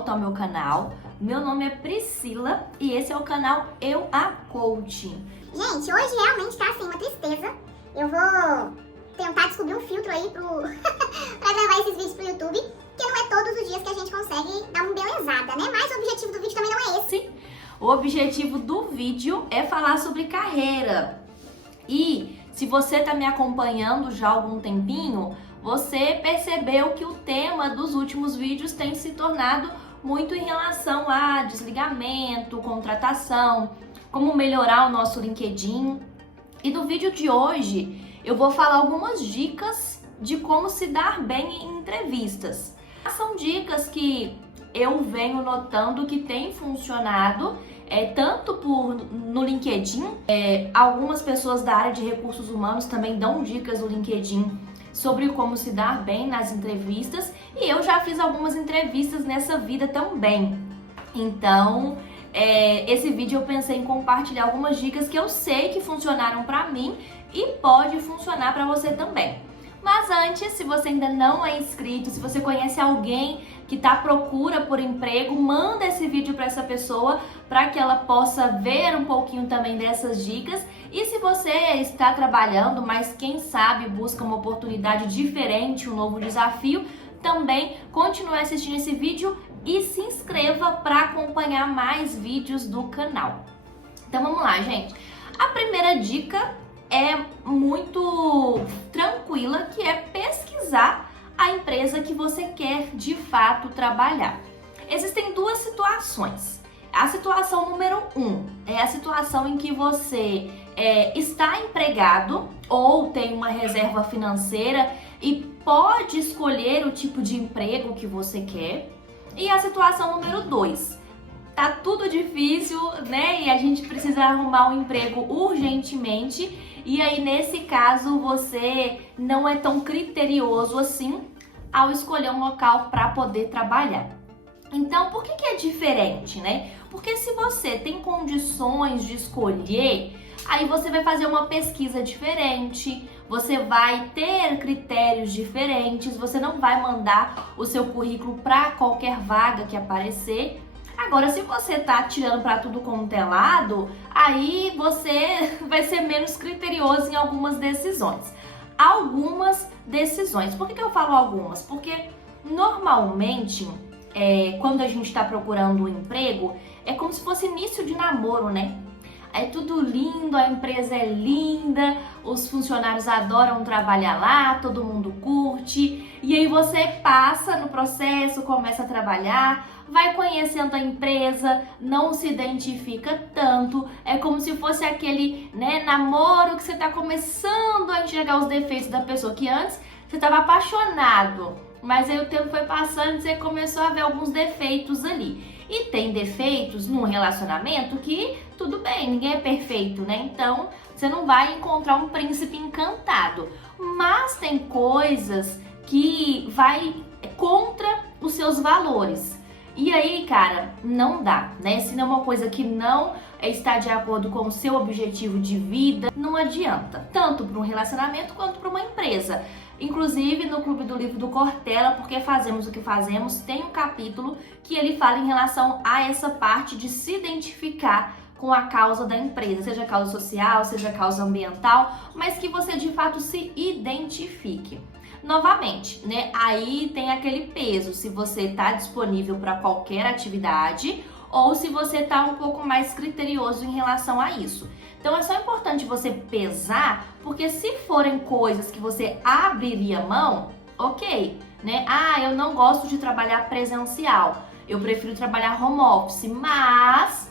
volta ao meu canal. Meu nome é Priscila e esse é o canal Eu a Coaching. Gente, hoje realmente tá assim uma tristeza. Eu vou tentar descobrir um filtro aí pra gravar esses vídeos pro YouTube, porque não é todos os dias que a gente consegue dar uma belezada, né? Mas o objetivo do vídeo também não é esse. O objetivo do vídeo é falar sobre carreira. E se você tá me acompanhando já há algum tempinho, você percebeu que o tema dos últimos vídeos tem se tornado muito em relação a desligamento, contratação, como melhorar o nosso LinkedIn. E no vídeo de hoje eu vou falar algumas dicas de como se dar bem em entrevistas. São dicas que eu venho notando que tem funcionado, tanto no LinkedIn, algumas pessoas da área de recursos humanos também dão dicas no LinkedIn sobre como se dar bem nas entrevistas, e eu já fiz algumas entrevistas nessa vida também. Então, esse vídeo eu pensei em compartilhar algumas dicas que eu sei que funcionaram pra mim e pode funcionar pra você também. Mas antes, se você ainda não é inscrito, se você conhece alguém que está à procura por emprego, manda esse vídeo para essa pessoa para que ela possa ver um pouquinho também dessas dicas. E se você está trabalhando, mas quem sabe busca uma oportunidade diferente, um novo desafio, também continue assistindo esse vídeo e se inscreva para acompanhar mais vídeos do canal. Então vamos lá, gente. A primeira dica é muito tranquila, que é pesquisar a empresa que você quer de fato trabalhar. Existem duas situações. A situação número 1 é a situação em que você está empregado ou tem uma reserva financeira e pode escolher o tipo de emprego que você quer. E a situação número 2, tá tudo difícil, né? E a gente precisa arrumar um emprego urgentemente. E aí, nesse caso, você não é tão criterioso assim ao escolher um local para poder trabalhar. Então, por que é diferente, né? Porque se você tem condições de escolher, aí você vai fazer uma pesquisa diferente, você vai ter critérios diferentes, você não vai mandar o seu currículo para qualquer vaga que aparecer. Agora, se você tá tirando para tudo quanto é lado, aí você vai ser menos criterioso em algumas decisões. Algumas decisões. Por que eu falo algumas? Porque normalmente, quando a gente está procurando um emprego, é como se fosse início de namoro, né? É tudo lindo, a empresa é linda, os funcionários adoram trabalhar lá, todo mundo curte. E aí você passa no processo, começa a trabalhar, vai conhecendo a empresa, não se identifica tanto. É como se fosse aquele, namoro que você está começando a enxergar os defeitos da pessoa, que antes você estava apaixonado, mas aí o tempo foi passando e você começou a ver alguns defeitos ali. E tem defeitos num relacionamento que tudo bem, ninguém é perfeito, né? Então você não vai encontrar um príncipe encantado. Mas tem coisas que vai contra os seus valores. E aí, cara, não dá, né? Se não é uma coisa que não está de acordo com o seu objetivo de vida, não adianta. Tanto para um relacionamento quanto para uma empresa. Inclusive, no Clube do Livro do Cortella, Porque Fazemos o que Fazemos, tem um capítulo que ele fala em relação a essa parte de se identificar com a causa da empresa, seja causa social, seja causa ambiental, mas que você de fato se identifique. Novamente, né? Aí tem aquele peso, se você está disponível para qualquer atividade ou se você está um pouco mais criterioso em relação a isso. Então é só importante você pesar, porque se forem coisas que você abriria mão, ok, né? Ah, eu não gosto de trabalhar presencial, eu prefiro trabalhar home office, mas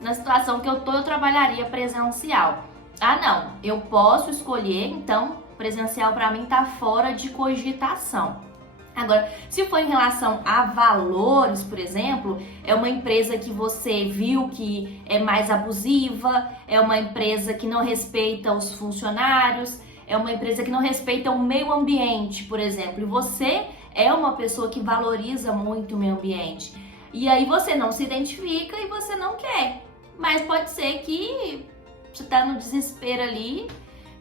na situação que eu tô, eu trabalharia presencial. Ah, não, eu posso escolher, então presencial para mim tá fora de cogitação. Agora, se for em relação a valores, por exemplo, é uma empresa que você viu que é mais abusiva, é uma empresa que não respeita os funcionários, é uma empresa que não respeita o meio ambiente, por exemplo, e você é uma pessoa que valoriza muito o meio ambiente. E aí você não se identifica e você não quer. Mas pode ser que você tá no desespero ali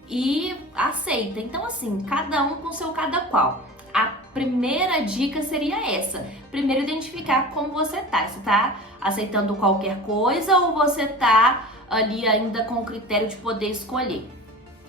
e aceita. Então, assim, cada um com seu cada qual. A primeira dica seria essa. Primeiro, identificar como você tá. Você tá aceitando qualquer coisa ou você tá ali ainda com o critério de poder escolher?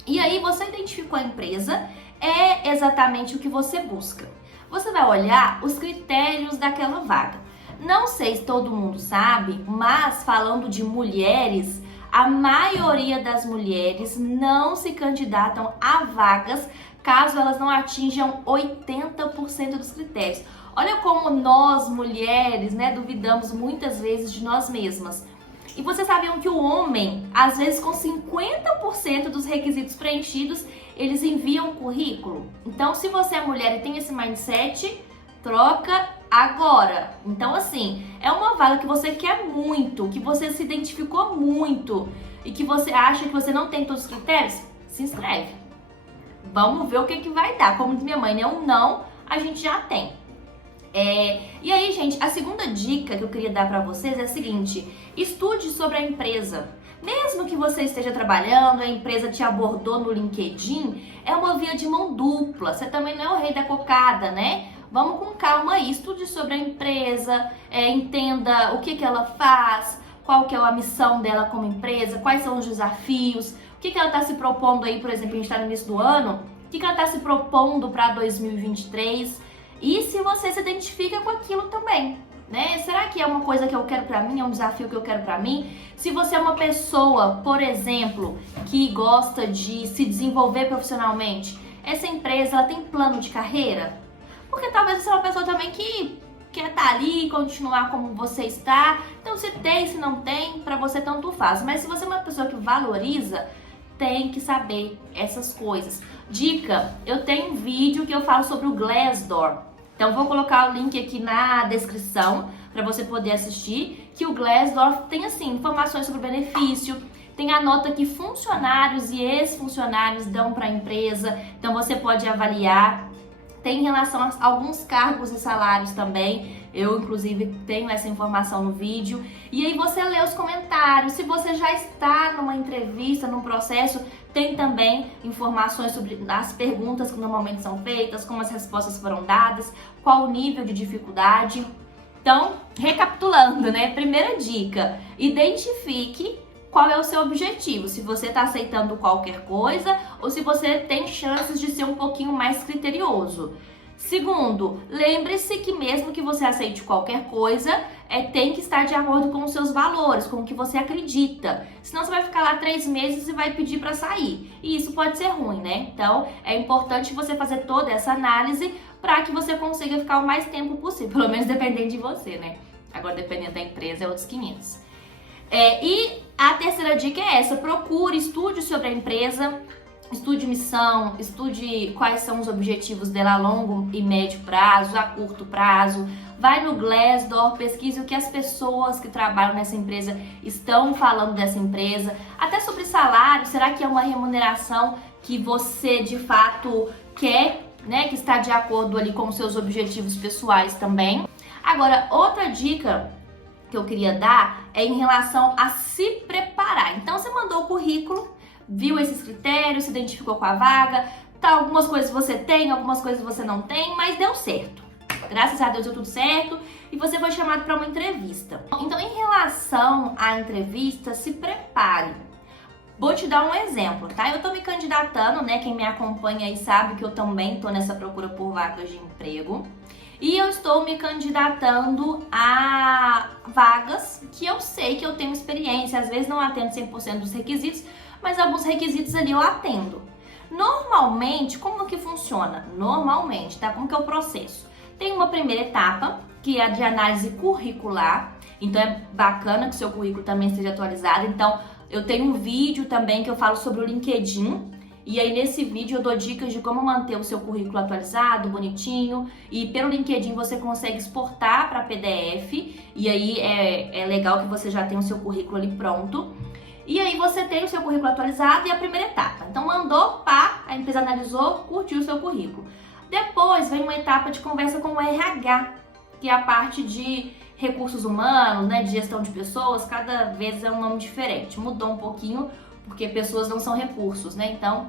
E aí, você identificou a empresa, é exatamente o que você busca. Você vai olhar os critérios daquela vaga. Não sei se todo mundo sabe, mas falando de mulheres, a maioria das mulheres não se candidatam a vagas caso elas não atinjam 80% dos critérios. Olha como nós, mulheres, duvidamos muitas vezes de nós mesmas. E vocês sabiam que o homem, às vezes com 50% dos requisitos preenchidos, eles enviam o currículo? Então, se você é mulher e tem esse mindset, troca agora. Então, assim, é uma vaga que você quer muito, que você se identificou muito e que você acha que você não tem todos os critérios, se inscreve. Vamos ver o que vai dar. Como diz minha mãe, né? Um não, a gente já tem. E aí, gente, a segunda dica que eu queria dar pra vocês é a seguinte: estude sobre a empresa. Mesmo que você esteja trabalhando, a empresa te abordou no LinkedIn, é uma via de mão dupla. Você também não é o rei da cocada, né? Vamos com calma aí, estude sobre a empresa, entenda o que ela faz, qual que é a missão dela como empresa, quais são os desafios, o que ela está se propondo aí, por exemplo, a gente está no início do ano, o que ela está se propondo para 2023 e se você se identifica com aquilo também, né? Será que é uma coisa que eu quero para mim, é um desafio que eu quero para mim? Se você é uma pessoa, por exemplo, que gosta de se desenvolver profissionalmente, essa empresa ela tem plano de carreira? Porque talvez você é uma pessoa também que quer estar ali, continuar como você está. Então, se tem, se não tem, para você tanto faz. Mas se você é uma pessoa que valoriza, tem que saber essas coisas. Dica, eu tenho um vídeo que eu falo sobre o Glassdoor. Então, vou colocar o link aqui na descrição para você poder assistir, que o Glassdoor tem, assim, informações sobre o benefício, tem a nota que funcionários e ex-funcionários dão para a empresa, então você pode avaliar. Tem em relação a alguns cargos e salários também, eu inclusive tenho essa informação no vídeo. E aí você lê os comentários, se você já está numa entrevista, num processo, tem também informações sobre as perguntas que normalmente são feitas, como as respostas foram dadas, qual o nível de dificuldade. Então, recapitulando, né? Primeira dica, identifique qual é o seu objetivo, se você está aceitando qualquer coisa ou se você tem chances de ser um pouquinho mais criterioso. Segundo, lembre-se que mesmo que você aceite qualquer coisa, tem que estar de acordo com os seus valores, com o que você acredita. Senão você vai ficar lá 3 meses e vai pedir para sair. E isso pode ser ruim, né? Então, é importante você fazer toda essa análise para que você consiga ficar o mais tempo possível, pelo menos dependendo de você, né? Agora, dependendo da empresa, é outros 500. E a terceira dica é essa: procure, estude sobre a empresa, estude missão, estude quais são os objetivos dela a longo e médio prazo, a curto prazo. Vai no Glassdoor, pesquise o que as pessoas que trabalham nessa empresa estão falando dessa empresa, até sobre salário. Será que é uma remuneração que você de fato quer, né, que está de acordo ali com os seus objetivos pessoais também? Agora, outra dica que eu queria dar é em relação a se preparar. Então, você mandou o currículo, viu esses critérios, se identificou com a vaga, tá, algumas coisas você tem, algumas coisas você não tem, mas deu certo. Graças a Deus deu tudo certo e você foi chamado para uma entrevista. Então, em relação à entrevista, se prepare. Vou te dar um exemplo, tá? Eu tô me candidatando, né? Quem me acompanha aí sabe que eu também tô nessa procura por vagas de emprego. E eu estou me candidatando a vagas que eu sei que eu tenho experiência. Às vezes não atendo 100% dos requisitos, mas alguns requisitos ali eu atendo. Normalmente, como que funciona? Normalmente, tá? Como que é o processo? Tem uma primeira etapa, que é a de análise curricular. Então é bacana que o seu currículo também esteja atualizado. Então eu tenho um vídeo também que eu falo sobre o LinkedIn. E aí nesse vídeo eu dou dicas de como manter o seu currículo atualizado, bonitinho. E pelo LinkedIn você consegue exportar para PDF. E aí é legal que você já tem o seu currículo ali pronto. E aí você tem o seu currículo atualizado e a primeira etapa. Então mandou, pá, a empresa analisou, curtiu o seu currículo. Depois vem uma etapa de conversa com o RH, que é a parte de recursos humanos, né, de gestão de pessoas. Cada vez é um nome diferente. Mudou um pouquinho, porque pessoas não são recursos, né? Então,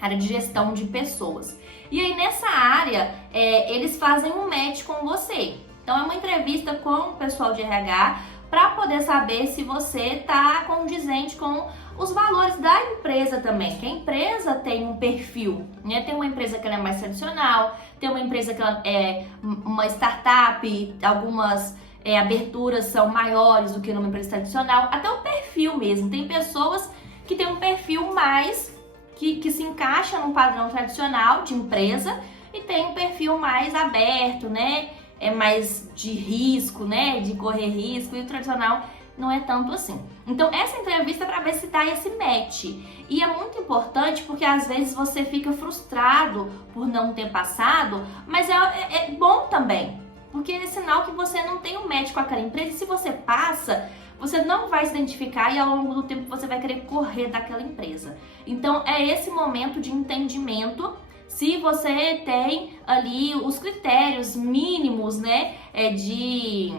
área de gestão de pessoas. E aí nessa área, eles fazem um match com você. Então é uma entrevista com o pessoal de RH para poder saber se você está condizente com os valores da empresa também. Que a empresa tem um perfil, né? Tem uma empresa que ela é mais tradicional, tem uma empresa que ela é uma startup, algumas aberturas são maiores do que numa empresa tradicional, até o perfil mesmo. Tem pessoas que têm um perfil mais que se encaixa num padrão tradicional de empresa e tem um perfil mais aberto, né? É mais de risco, né? De correr risco, e o tradicional não é tanto assim. Então, essa entrevista é para ver se dá esse match. E é muito importante porque às vezes você fica frustrado por não ter passado, mas é bom também, porque é sinal que você não tem um match com aquela empresa. E se você passa, você não vai se identificar e ao longo do tempo você vai querer correr daquela empresa. Então, é esse momento de entendimento se você tem ali os critérios mínimos, né, de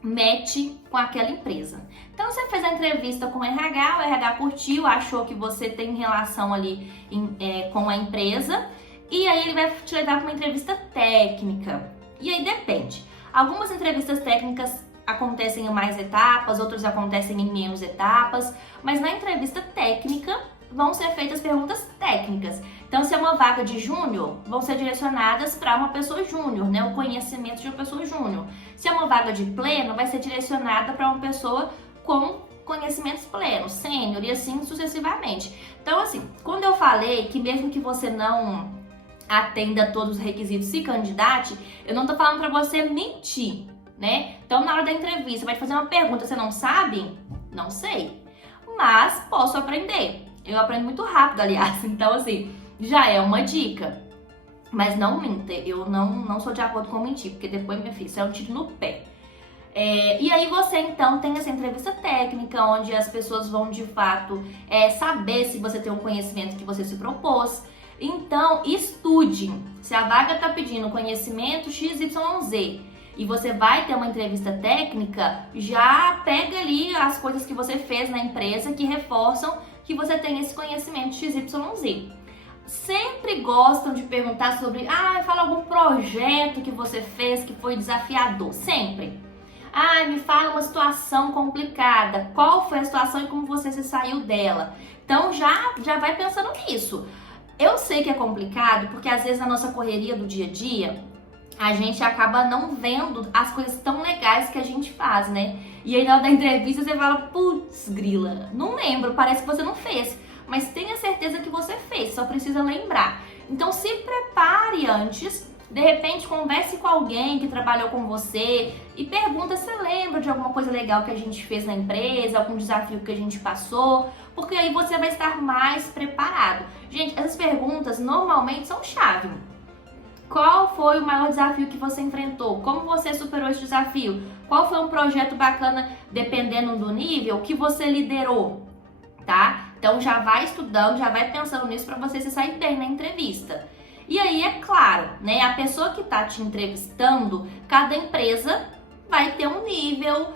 match com aquela empresa. Então, você fez a entrevista com o RH curtiu, achou que você tem relação ali com a empresa, e aí ele vai te levar para uma entrevista técnica. E aí depende. Algumas entrevistas técnicas acontecem em mais etapas, outras acontecem em menos etapas, mas na entrevista técnica vão ser feitas perguntas técnicas. Então, se é uma vaga de júnior, vão ser direcionadas para uma pessoa júnior, né? O conhecimento de uma pessoa júnior. Se é uma vaga de pleno, vai ser direcionada para uma pessoa com conhecimentos plenos, sênior e assim sucessivamente. Então, assim, quando eu falei que mesmo que você não atenda todos os requisitos, se candidate, eu não tô falando para você mentir, né? Então, na hora da entrevista, vai te fazer uma pergunta, você não sabe? Não sei, mas posso aprender. Eu aprendo muito rápido, aliás, então assim, já é uma dica. Mas não minta, eu não sou de acordo com mentir, porque depois, minha filha, isso é um tiro no pé. E aí você então tem essa entrevista técnica, onde as pessoas vão de fato saber se você tem um conhecimento que você se propôs. Então, estude. Se a vaga está pedindo conhecimento XYZ e você vai ter uma entrevista técnica, já pega ali as coisas que você fez na empresa que reforçam que você tem esse conhecimento XYZ. Sempre gostam de perguntar sobre, fala algum projeto que você fez que foi desafiador, sempre. Me fala uma situação complicada, qual foi a situação e como você se saiu dela. Então já vai pensando nisso. Eu sei que é complicado porque às vezes na nossa correria do dia a dia, a gente acaba não vendo as coisas tão legais que a gente faz, né? E aí na hora da entrevista você fala, putz, grila, não lembro, parece que você não fez. Mas tenha certeza que você fez, só precisa lembrar. Então se prepare antes, de repente converse com alguém que trabalhou com você e pergunta se lembra de alguma coisa legal que a gente fez na empresa, algum desafio que a gente passou, porque aí você vai estar mais preparado. Gente, essas perguntas normalmente são chave. Qual foi o maior desafio que você enfrentou? Como você superou esse desafio? Qual foi um projeto bacana, dependendo do nível, que você liderou? Tá? Então já vai estudando, já vai pensando nisso para você se sair bem na entrevista. E aí, é claro, né? A pessoa que está te entrevistando, cada empresa vai ter um nível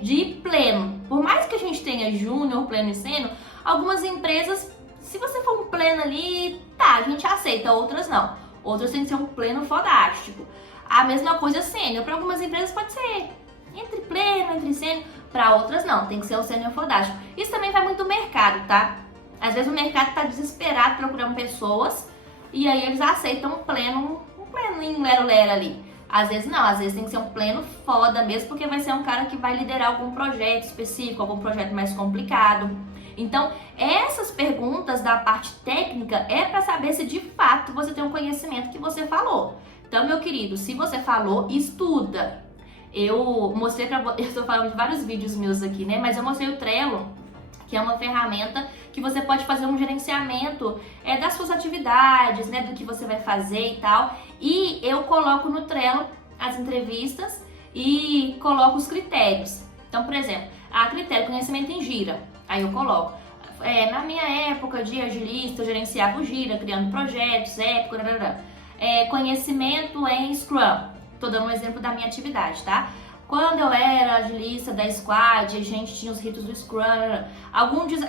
de pleno. Por mais que a gente tenha júnior, pleno e sênior, algumas empresas, se você for um pleno ali, tá, a gente aceita, outras não. Outras tem que ser um pleno fodástico. A mesma coisa sênior. Para algumas empresas pode ser entre pleno, entre sênior. Para outras não, tem que ser um sênior fodástico. Isso também vai muito do mercado, tá? Às vezes o mercado está desesperado procurando pessoas e aí eles aceitam um pleninho lero-lero ali. Às vezes não, às vezes tem que ser um pleno foda mesmo, porque vai ser um cara que vai liderar algum projeto específico, algum projeto mais complicado. Então, essas perguntas da parte técnica é para saber se de fato você tem um conhecimento que você falou. Então, meu querido, se você falou, estuda. Eu mostrei para você, eu estou falando de vários vídeos meus aqui, né? Mas eu mostrei o Trello, que é uma ferramenta que você pode fazer um gerenciamento das suas atividades, né? Do que você vai fazer e tal. E eu coloco no Trello as entrevistas e coloco os critérios. Então, por exemplo, critério conhecimento em Gira. Aí eu coloco. Na minha época de agilista, eu gerenciava o Gira, criando projetos, conhecimento em Scrum. Tô dando um exemplo da minha atividade, tá? Quando eu era agilista da Squad, a gente tinha os ritos do Scrum.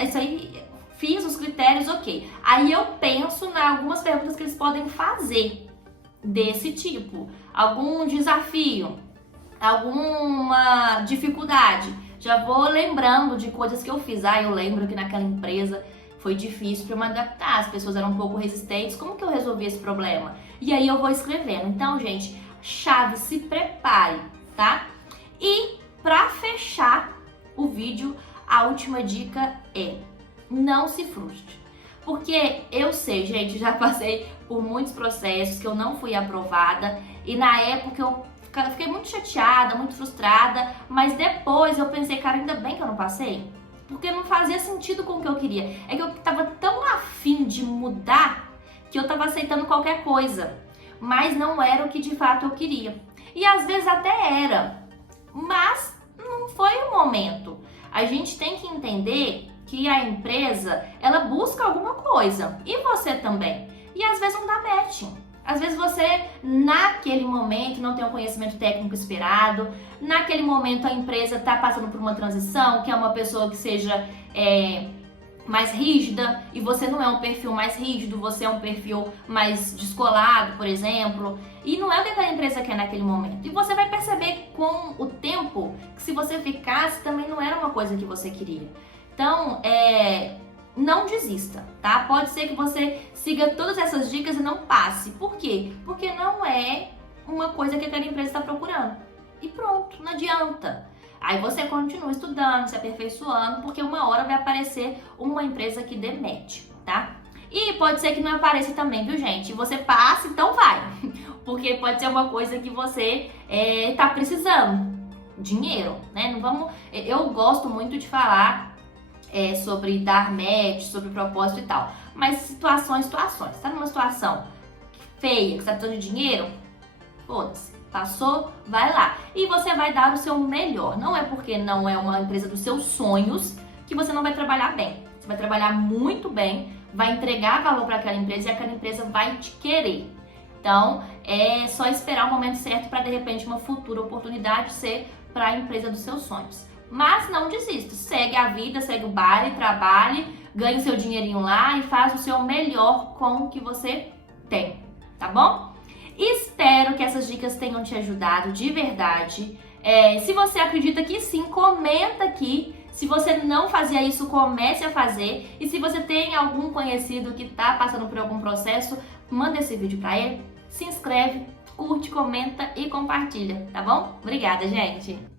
Isso aí fiz os critérios, ok. Aí eu penso em algumas perguntas que eles podem fazer desse tipo. Algum desafio, alguma dificuldade. Já vou lembrando de coisas que eu fiz. Eu lembro que naquela empresa foi difícil para eu me adaptar, as pessoas eram um pouco resistentes. Como que eu resolvi esse problema? E aí eu vou escrevendo. Então, gente, chave, se prepare, tá? E para fechar o vídeo, a última dica é: não se frustre. Porque eu sei, gente, já passei por muitos processos que eu não fui aprovada e na época eu fiquei muito chateada, muito frustrada, mas depois eu pensei, cara, ainda bem que eu não passei, porque não fazia sentido com o que eu queria. É que eu tava tão afim de mudar que eu tava aceitando qualquer coisa, mas não era o que de fato eu queria. E às vezes até era, mas não foi o momento. A gente tem que entender que a empresa, ela busca alguma coisa, e você também. E às vezes não dá match. Às vezes você, naquele momento, não tem o conhecimento técnico esperado, naquele momento a empresa está passando por uma transição, que é uma pessoa que seja mais rígida, e você não é um perfil mais rígido, você é um perfil mais descolado, por exemplo, e não é o que aquela empresa quer naquele momento. E você vai perceber com o tempo que se você ficasse, também não era uma coisa que você queria. Então, não desista, tá? Pode ser que você siga todas essas dicas e não passe. Por quê? Porque não é uma coisa que aquela empresa está procurando. E pronto, não adianta. Aí você continua estudando, se aperfeiçoando, porque uma hora vai aparecer uma empresa que dê match, tá? E pode ser que não apareça também, viu, gente? Você passa, então vai. Porque pode ser uma coisa que você tá precisando. Dinheiro, né? Não vamos... Eu gosto muito de falar sobre dar match, sobre propósito e tal. Mas situações. Tá numa situação feia, que você tá precisando de dinheiro? Foda-se. Passou, vai lá. E você vai dar o seu melhor. Não é porque não é uma empresa dos seus sonhos que você não vai trabalhar bem. Você vai trabalhar muito bem, vai entregar valor para aquela empresa e aquela empresa vai te querer. Então, é só esperar o momento certo para, de repente, uma futura oportunidade ser para a empresa dos seus sonhos. Mas não desista, segue a vida, segue o baile, trabalhe, ganhe seu dinheirinho lá e faz o seu melhor com o que você tem, tá bom? Espero que essas dicas tenham te ajudado de verdade. Se você acredita que sim, comenta aqui. Se você não fazia isso, comece a fazer. E se você tem algum conhecido que está passando por algum processo, manda esse vídeo para ele, se inscreve, curte, comenta e compartilha, tá bom? Obrigada, gente!